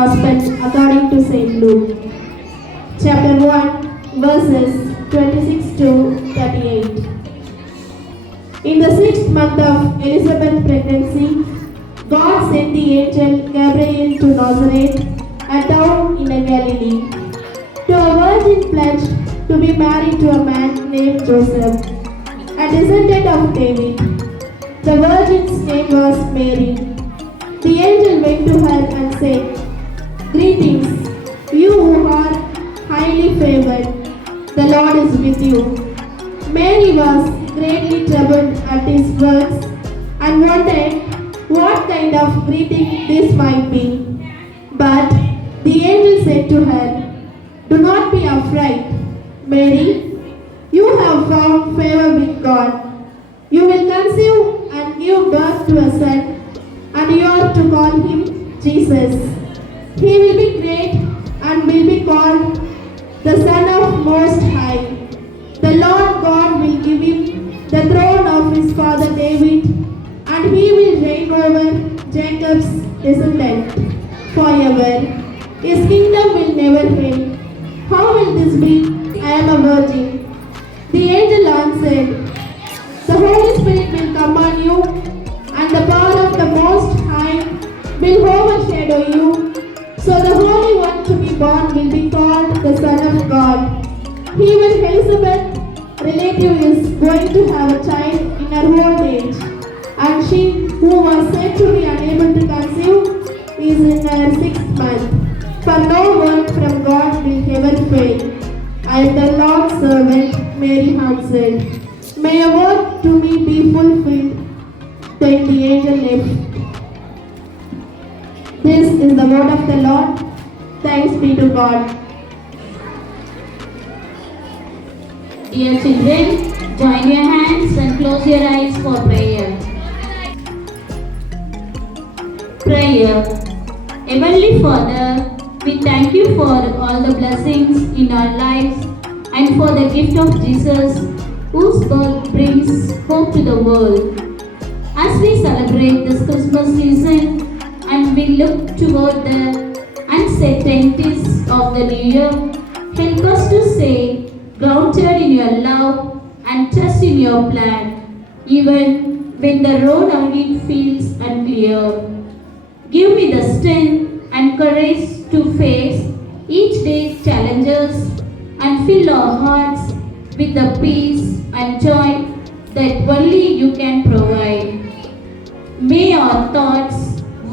Gospel according to St. Luke. Chapter 1, verses 26 to 38. In the 6th month of Elizabeth's pregnancy, God sent the angel Gabriel to Nazareth, a town in Galilee, to a virgin pledged to be married to a man named Joseph, a descendant of David. The virgin's name was Mary. The angel went to her and said, "Greetings, you who are highly favored. The Lord is with you." Mary was greatly troubled at his words and wondered what kind of greeting this might be. But the angel said to her, "Do not be afraid, Mary. You have found favor with God. You will conceive and give birth to a son, and you are to call him Jesus. He will be great and will be called the Son of Most High. The Lord God will give him the throne of his father David, and he will reign over Jacob's descendant forever. His kingdom will never end. How will this be? I am a virgin." The angel answered, "The Holy Spirit will come on you, and the power of the Most High will overshadow you. So the Holy One to be born will be called the Son of God. Even Elizabeth, relative, is going to have a child in her old age, and she who was said to be unable to conceive is in her 6th month. For no word from God will ever fail." "I am the Lord's servant," Mary answered. "May your word to me be fulfilled." Then the angel left. This is the word of the Lord. Thanks be to God. Dear children, join your hands and close your eyes for prayer. Prayer. Heavenly Father, we thank you for all the blessings in our lives and for the gift of Jesus, whose birth brings hope to the world. As we celebrate this Christmas season and we look toward the uncertainties of the new year, help us to stay grounded in your love and trust in your plan, even when the road ahead feels unclear. Give me the strength and courage to face each day's challenges and fill our hearts with the peace and joy that only you can provide. May our thoughts,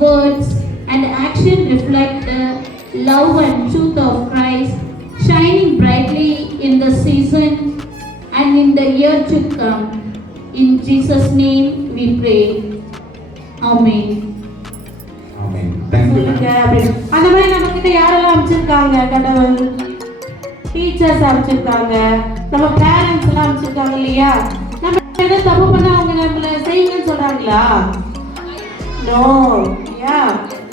words, and action reflect the love and truth of Christ, shining brightly in the season and in the year to come. In Jesus' name we pray. Amen. Amen. Thank you. அந்த மாதிரி நம்ம கிட்ட யாரெல்லாம் அமைச்சிருக்காங்க? கடவுள் டீச்சர்ஸ் அமைச்சிருக்காங்க, நம்ம பேரண்ட்ஸ் எல்லாம் அமைச்சிருக்காங்க இல்லையா? நம்ம ஏதோ தப்பு பண்ணா அவங்க நம்மள செய்யுங்கன்னு சொல்றாங்களா? நோ. யா,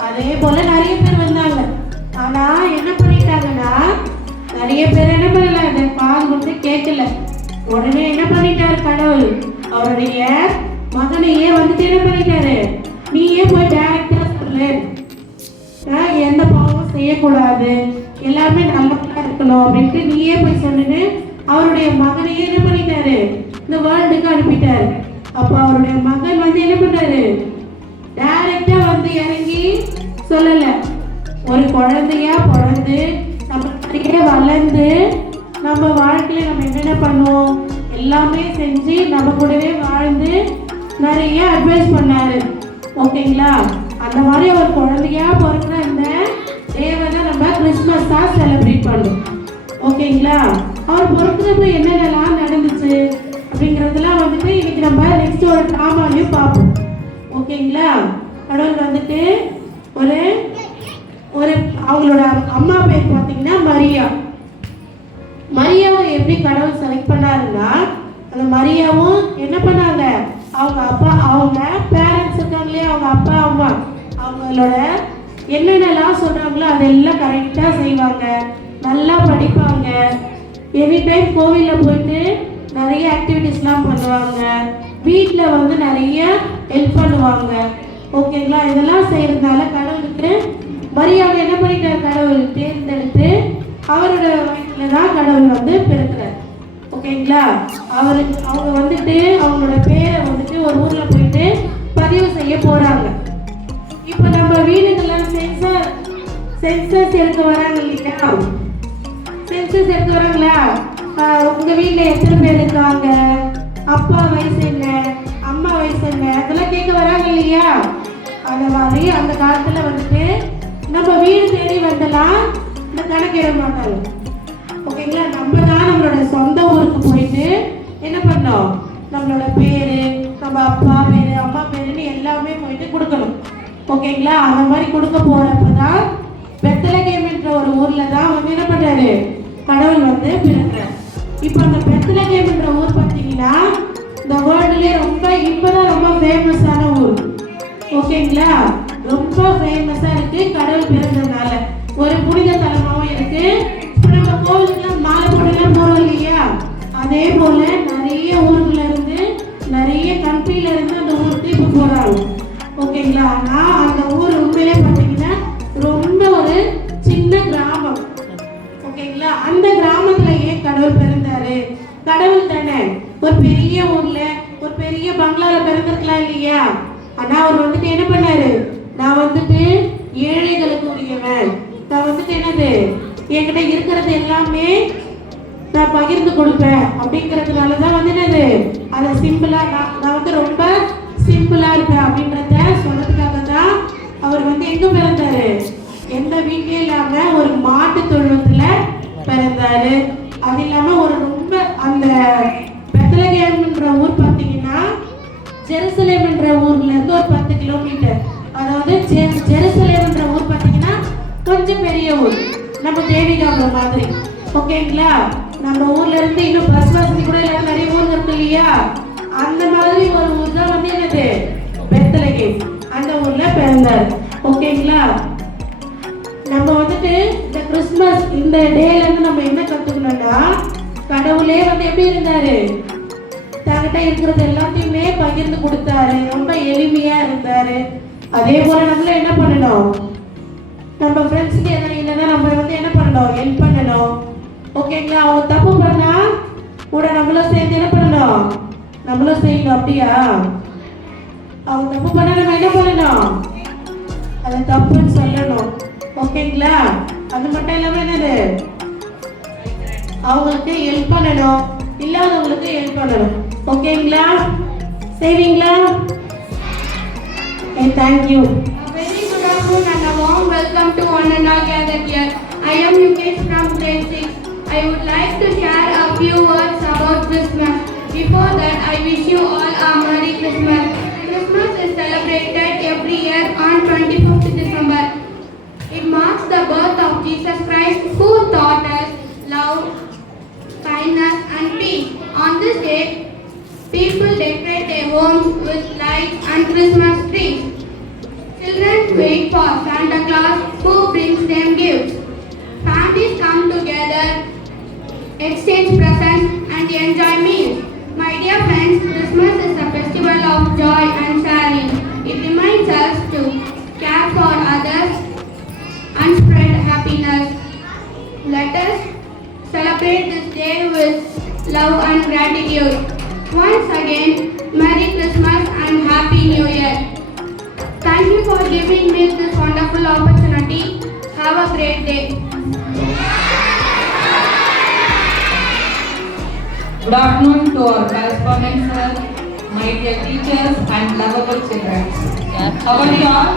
அதே போல நிறைய பேர் வந்தாங்க. ஆனா என்ன பண்ணிட்டாங்கன்னா, நிறைய பேர் என்ன பண்ணல, அதை பால் கொடுத்து கேட்கல. உடனே என்ன பண்ணிட்டாரு கடவுள்? அவருடைய மகனையே வந்துட்டு என்ன பண்ணிட்டாரு? நீயே போய் டைரக்டா சொல்லு, எந்த பாவமும் செய்யக்கூடாது, எல்லாமே நல்லதா இருக்கணும் அப்படின்ட்டு நீயே போய் சொல்லுன்னு அவருடைய மகனையே என்ன பண்ணிட்டாரு? இந்த வேர்ல்டுக்கு அனுப்பிட்டாரு. அப்போ அவருடைய மகன் வந்து என்ன பண்ணாரு? டைரக்டா வந்து இறங்கி சொல்லல. ஒரு குழந்தையா பிறந்து நம்ம வளர்ந்து நம்ம வாழ்க்கையில நம்ம என்னென்ன பண்ணுவோம் எல்லாமே செஞ்சு நம்ம கூடவே வாழ்ந்து நிறைய அட்வைஸ் பண்ணாரு. ஓகேங்களா? அந்த மாதிரி ஒரு குழந்தையா பிறக்கிற இந்த டேவை தான் நம்ம கிறிஸ்மஸா செலிப்ரேட் பண்ணுவோம். ஓகேங்களா? அவர் பிறக்கிறப்ப என்னென்னலாம் நடந்துச்சு அப்படிங்கிறதெல்லாம் வந்துட்டு இன்னைக்கு நம்ம நெக்ஸ்ட் ஒரு ட்ராமாலையும் பார்ப்போம். ஓகேங்களா? கடவுள் வந்துட்டு ஒரு ஒரு அவங்களோட அம்மா பேர் பார்த்தீங்கன்னா மரியா. மரியாவை எப்படி கடவுள் செலக்ட் பண்ணாருன்னா, அந்த மரியாவும் என்ன பண்ணாங்க, அவங்க அப்பா, அவங்க பேரண்ட்ஸ் இருக்காங்க இல்லையா, அவங்க அப்பா அம்மா, அவங்களோட என்னென்னலாம் சொல்றாங்களோ அதெல்லாம் கரெக்டாக செய்வாங்க, நல்லா படிப்பாங்க, எனி டைம் கோவிலில் போயிட்டு நிறைய ஆக்டிவிட்டீஸ்லாம் பண்ணுவாங்க, வீட்டில் வந்து நிறைய ஹெல்ப் பண்ணுவாங்க. ஓகேங்களா? இதெல்லாம் செய்யறதுனால கடவுளுக்கு மரியாதை என்ன பண்ணிட்டார் கடவுள் தேர்ந்தெடுத்து அவரோட வயிற்றுல தான் கடவுள் வந்து பிறக்கிறார். ஓகேங்களா? அவங்க வந்துட்டு அவங்களோட பேரை வந்துட்டு ஒரு ஊர்ல போயிட்டு பதிவு செய்ய போறாங்க. இப்போ நம்ம வீடுகள்லாம் சென்சஸ் எடுக்க வராங்க இல்லையா? சென்சஸ் எடுக்க வராங்களா? உங்க வீட்டுல எத்தனை பேர் இருக்காங்க, அப்பா வயசு என்ன, அம்மா வயசு என்ன, அதெல்லாம் கேட்க வராங்க இல்லையா? அந்த மாதிரி அந்த காலத்துல வந்துட்டு நம்ம வீடு தேடி வந்தெல்லாம் இந்த கணக்கிட மாட்டாங்க. ஓகேங்களா? நம்ம தான் நம்மளோட சொந்த ஊருக்கு போயிட்டு என்ன பண்ணோம், நம்மளோட பேரு, நம்ம அப்பா பேரு, அம்மா பேருன்னு எல்லாமே போயிட்டு கொடுக்கணும். ஓகேங்களா? அந்த மாதிரி கொடுக்க போறப்பதான் பெத்லகேம்ன்ற ஒரு ஊர்ல தான் வந்து என்ன பண்றாரு, கடவுள் வந்து பிறக்கிறார். இப்போ அந்த பெத்லகேம்ன்ற ஊர் பார்த்தீங்கன்னா இந்த வேர்ல்டுலயே இப்பதான் ரொம்ப ஃபேமஸான ஊர். ஓகேங்களா? ரொம்ப ஃபேமஸா இருக்கு கடவுள் பிறந்ததுனால. ஒரு புனித தலமாவும் இருக்கு. நம்ம கோவிலுக்குலாம் மாலை போடலாம் போறோம் இல்லையா? அதே போல நிறைய ஊர்ல இருந்து நிறைய கண்ட்ரில இருந்து அந்த ஊருக்கு இப்போ போறாங்க. ஓகேங்களா? ஆனா அந்த ஊர் உண்மையிலே பார்த்தீங்கன்னா ரொம்ப ஒரு சின்ன கிராமம். ஓகேங்களா? அந்த கிராமத்துல ஏன் கடவுள் பிறந்தாரு? கடவுள் தானே ஒரு பெரிய ஊர்ல ஒரு பெரிய பங்களால பிறந்திருக்கலாம் இல்லையா? ஆனா அவர் வந்துட்டு என்ன பண்ணாரு, நான் வந்துட்டு ஏழைகளுக்கு உரியவன், நான் வந்துட்டு என்னது என்கிட்ட இருக்கிறது எல்லாமே நான் பகிர்ந்து கொடுப்பேன் அப்படிங்கிறதுனாலதான் வந்து என்னது அதை சிம்பிளா நான் வந்து ரொம்ப சிம்பிளா இருப்பேன் அப்படின்றத சொல்றதுக்காக தான் அவர் வந்து எங்க பிறந்தாரு, எந்த வீட்லயும் இல்லாம ஒரு மாட்டு தொழுவத்துல பிறந்தாரு. அது இல்லாம ஒரு ரொம்ப அந்த பெத்லகேம்ன்ற ஊர் பார்த்தீங்கன்னா ஜெருசலேம்ன்ற ஊர்ல இருந்து ஒரு 10 கிலோமீட்டர். அதாவது ஜெருசலேம்ன்ற ஊர் பார்த்தீங்கன்னா கொஞ்சம் பெரிய ஊர், நம்ம தேவிகாபுரம் மாதிரி. ஓகேங்களா? நம்ம ஊர்ல இருந்து இன்னும் பஸ் வசதி கூட இல்லாத நிறைய ஊர் இருக்கு இல்லையா? அந்த மாதிரி ஒரு ஊர் தான் வந்து என்னது பெத்லகேம். அந்த ஊர்ல பிறந்தார். ஓகேங்களா? நம்ம வந்துட்டு இந்த கிறிஸ்துமஸ் இந்த டேல இருந்து நம்ம என்ன கத்துக்கணும்னா, கடவுளே வந்து எப்படி இருந்தாரு, தன்கிட்ட இருக்கிறது எல்லாத்தையுமே பகிர்ந்து கொடுத்தாரு, ரொம்ப எளிமையா இருந்தாரு. அதே போல நம்மளும் என்ன பண்ணணும், நம்ம ஃப்ரெண்ட்ஸுக்கு எதாவது இல்லைன்னா நம்ம வந்து என்ன பண்ணணும், ஹெல்ப் பண்ணணும். ஓகேங்களா? அவங்க தப்பு பண்ணா கூட நம்மளும் சேர்ந்து என்ன பண்ணணும், நம்மளும் செய்யணும். அப்படியா? அவங்க தப்பு பண்ணா நம்ம என்ன பண்ணணும், அது தப்புன்னு சொல்லணும். ஓகேங்களா? அது மட்டும் இல்லாம என்னது, அவங்களுக்கு ஹெல்ப் பண்ணணும், இல்லாதவங்களுக்கு ஹெல்ப் பண்ணணும். ஓகேங்களா? செய்வீங்களா? Thank you. Very good afternoon and a warm welcome to one and all gathered here. I am Yukesh from grade 6. I would like to share a few words about Christmas. Before that, I wish you all a Merry Christmas. Christmas is celebrated every year on 25th December. It marks the birth of Jesus Christ, who taught us love, kindness and peace. On this day, people decorate their homes with lights and Christmas trees. Children wait for Santa Claus, who brings them gifts. Families come together, exchange presents and enjoy meals. My dear friends, Christmas is a festival of joy and sharing. It reminds us to care for others and spread happiness. Let us celebrate this day with love and gratitude. Once again, Merry Christmas and Happy New Year. Thank you for giving me this wonderful opportunity. Have a great day. Good afternoon to our correspondents, sir, my dear teachers and lovable children. How are you all?